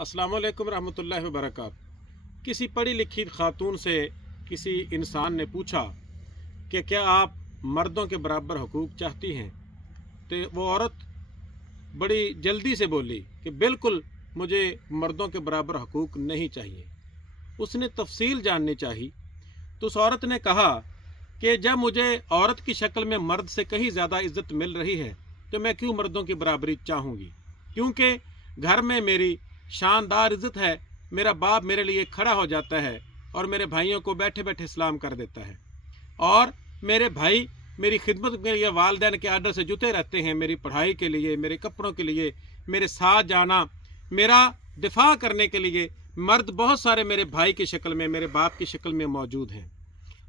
अस्सलाम वालेकुम रहमतुल्लाहि व बरकातहू। किसी पढ़ी लिखी खातून से किसी इंसान ने पूछा कि क्या आप मर्दों के बराबर हुकूक चाहती हैं, तो वो औरत बड़ी जल्दी से बोली कि बिल्कुल मुझे मर्दों के बराबर हुकूक नहीं चाहिए। उसने तफसील जाननी चाहिए तो उस औरत ने कहा कि जब मुझे औरत की शक्ल में मर्द से कहीं ज़्यादा इज्जत मिल रही है तो मैं क्यों मर्दों की बराबरी चाहूँगी, क्योंकि घर में मेरी शानदार इज्जत है। मेरा बाप मेरे लिए खड़ा हो जाता है और मेरे भाइयों को बैठे बैठे सलाम कर देता है, और मेरे भाई मेरी खिदमत के लिए वालिदैन के आर्डर से जुटे रहते हैं। मेरी पढ़ाई के लिए, मेरे कपड़ों के लिए, मेरे साथ जाना, मेरा दिफा करने के लिए मर्द बहुत सारे मेरे भाई की शक्ल में, मेरे बाप की शक्ल में मौजूद हैं।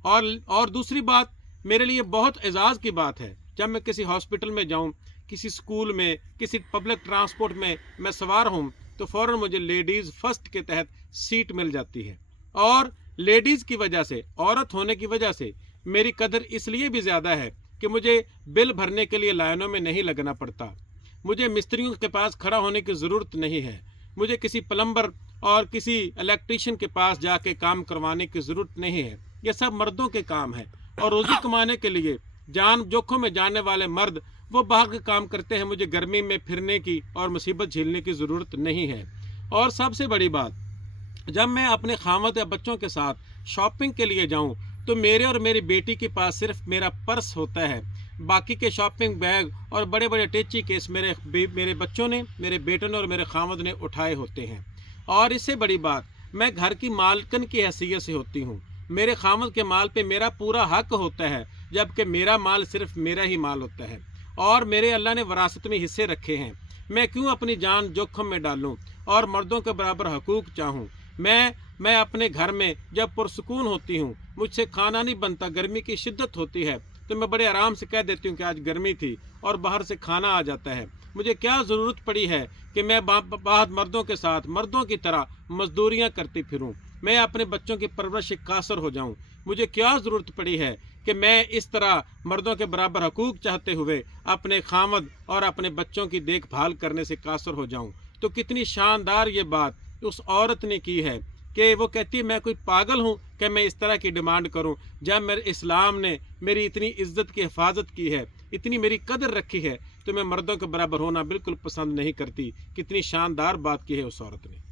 और दूसरी बात, मेरे लिए बहुत एजाज़ की बात है जब मैं किसी हॉस्पिटल में जाऊं, किसी स्कूल में, किसी पब्लिक ट्रांसपोर्ट में मैं सवार हूं तो फ़ौरन मुझे लेडीज़ फर्स्ट के तहत सीट मिल जाती है। और लेडीज़ की वजह से, औरत होने की वजह से मेरी कदर इसलिए भी ज़्यादा है कि मुझे बिल भरने के लिए लाइनों में नहीं लगना पड़ता, मुझे मिस्त्रियों के पास खड़ा होने की ज़रूरत नहीं है, मुझे किसी प्लम्बर और किसी इलेक्ट्रीशियन के पास जाके काम करवाने की ज़रूरत नहीं है। ये सब मर्दों के काम है, और रोज़ी कमाने के लिए जान जोखिम में जाने वाले मर्द वो बाहर के काम करते हैं। मुझे गर्मी में फिरने की और मुसीबत झेलने की ज़रूरत नहीं है। और सबसे बड़ी बात, जब मैं अपने खामद या बच्चों के साथ शॉपिंग के लिए जाऊं तो मेरे और मेरी बेटी के पास सिर्फ मेरा पर्स होता है। बाकी के शॉपिंग बैग और बड़े बड़े टेची केस मेरे बच्चों ने, मेरे बेटों ने और मेरे खामद ने उठाए होते हैं। और इससे बड़ी बात, मैं घर की मालकन की हैसियत से होती हूँ। मेरे खामद के माल पे मेरा पूरा हक होता है, जबकि मेरा माल सिर्फ मेरा ही माल होता है, और मेरे अल्लाह ने वरासत में हिस्से रखे हैं। मैं क्यों अपनी जान जोखिम में डालूं और मर्दों के बराबर हकूक चाहूँ। मैं अपने घर में जब पुरसुकून होती हूँ, मुझसे खाना नहीं बनता, गर्मी की शिद्दत होती है, तो मैं बड़े आराम से कह देती हूँ कि आज गर्मी थी, और बाहर से खाना आ जाता है। मुझे क्या ज़रूरत पड़ी है कि मैं बाद मर्दों के साथ मर्दों की तरह मजदूरियाँ करती फिरूँ, मैं अपने बच्चों की परवरिश से कासर हो जाऊँ। मुझे क्या ज़रूरत पड़ी है कि मैं इस तरह मर्दों के बराबर हकूक चाहते हुए अपने खामद और अपने बच्चों की देखभाल करने से कासर हो जाऊं। तो कितनी शानदार ये बात उस औरत ने की है कि वो कहती है मैं कोई पागल हूं कि मैं इस तरह की डिमांड करूं, जब मेरे इस्लाम ने मेरी इतनी इज्जत की हिफाजत की है, इतनी मेरी कदर रखी है, तो मैं मर्दों के बराबर होना बिल्कुल पसंद नहीं करती। कितनी शानदार बात की है उस औरत ने।